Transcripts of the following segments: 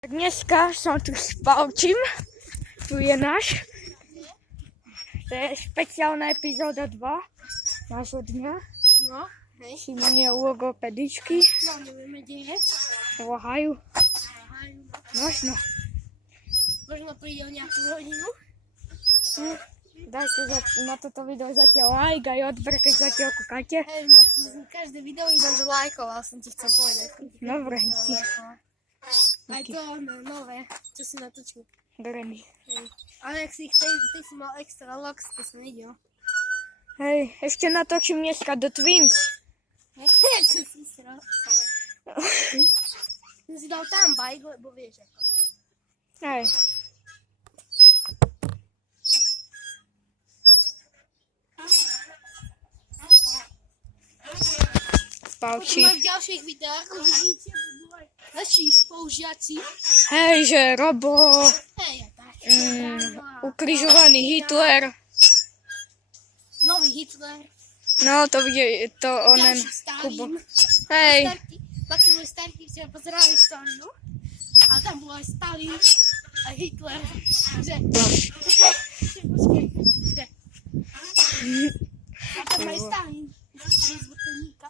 Dneska som tu s Palčím, tu je náš. To je špeciálna epizóda 2 nášho dňa. No, hej. Šimon je u logopedičky. No, nevieme, kde je. Vohajú. Možno. Možno príde o nejakú hodinu. Dajte na toto video zatiaľ like aj odber, keď zatiaľ kúkate. Hej, Maxim, každé video idem do lajkoval, som ti chcel povedať. Dobre, díky. Aj to nové, čo si natočil. Grený. Hej. Ale ak si ty si mal extra locks, to som videl. Hej, ešte natočím dneska do Twins. Hej, čo si sral. Ty si dal tam bike, lebo vieš ako. Hej. Palčí. Potom aj v ďalších videách uvidíte, budú aj naši spolužiaci. Hej, že Robo, Hej, a tak. ukrižovaný Hitler. Nový Hitler. No, to bude to onen Ďalší Kubo. Stalin. Hej, Maximum Starky včera pozerali Stalinu. A tam bol aj Stalin a Hitler. Že... Počkej, že... A tam aj Stalin. Z vrtulníka.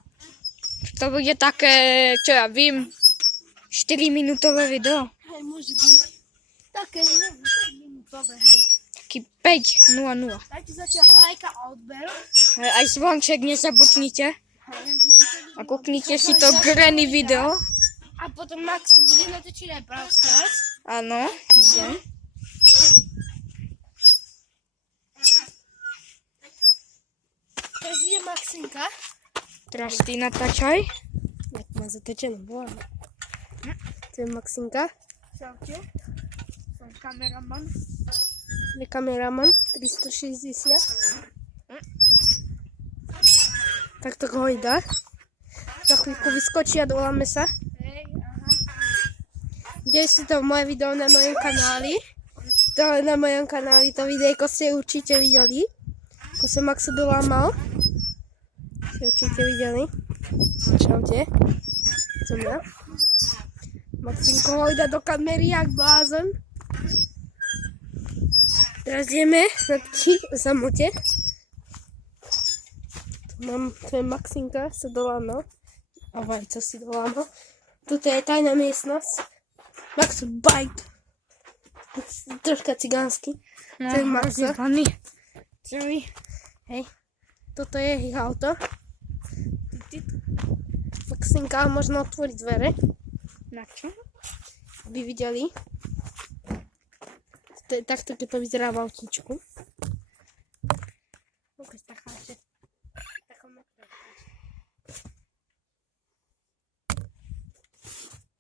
to bude také, čo ja vím, 4-minútové video. Hej, môže byť. Také, neviem, 5 minútové, hej. Taký 5:00. Dajte zatiaľ lajka a odber. Hej, aj zvonček nezabudnite. Hej, A kúknite si to Granny video. a potom Max bude natočiť aj Brawl Stars. Áno, budem. Teraz ide Maxinka. Teraz ty natáčaj. Jak má zatočené, bola. To je Maxinka. Čaute. Som kameraman. Je kameraman 360. Tak to hojda. Za chvíľku vyskočí a dovoláme sa. Hej, aha. Kde si to moje video na mojom kanáli. To na mojom kanáli to videjko ste určite videli. Ako som Maxu dolámal. Ste určite videli. Čaute. Som ja. Maxinko hojda do kamery jak blázon. Teraz ideme natočiť v samote. Tu je Maxinka, sa dolámal. A vajco si dolámal. Tuto je tajná miestnosť. Maxu bike. Troška cigánsky. No, To je Maxa. rozjebaný. Celý. Hej. Toto je ich auto. Maxinka, možno otvoriť dvere, Na čo? aby videli. Takto keď to vyzerá v autíčku. Ukáž taká, že...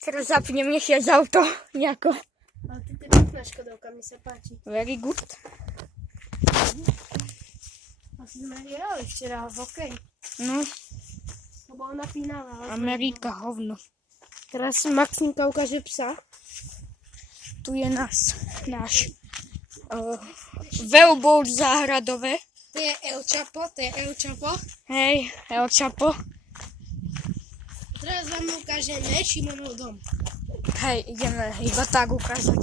Teraz zapnem, nech je z auto. Nejako. Ale ty je pekná škodovka, mi sa páči. Very good. Asi sme hrali včera v hokeji. No, To bolo napínavé. ale- Amerika, hovno. Teraz Maxinka ukáže psa. Tu je náš velbol záhradové. To je El Chapo, to je El Chapo. Hej, El Chapo. Teraz vám ukážeme Šimonov dom. Hej, ideme iba tak ukázať.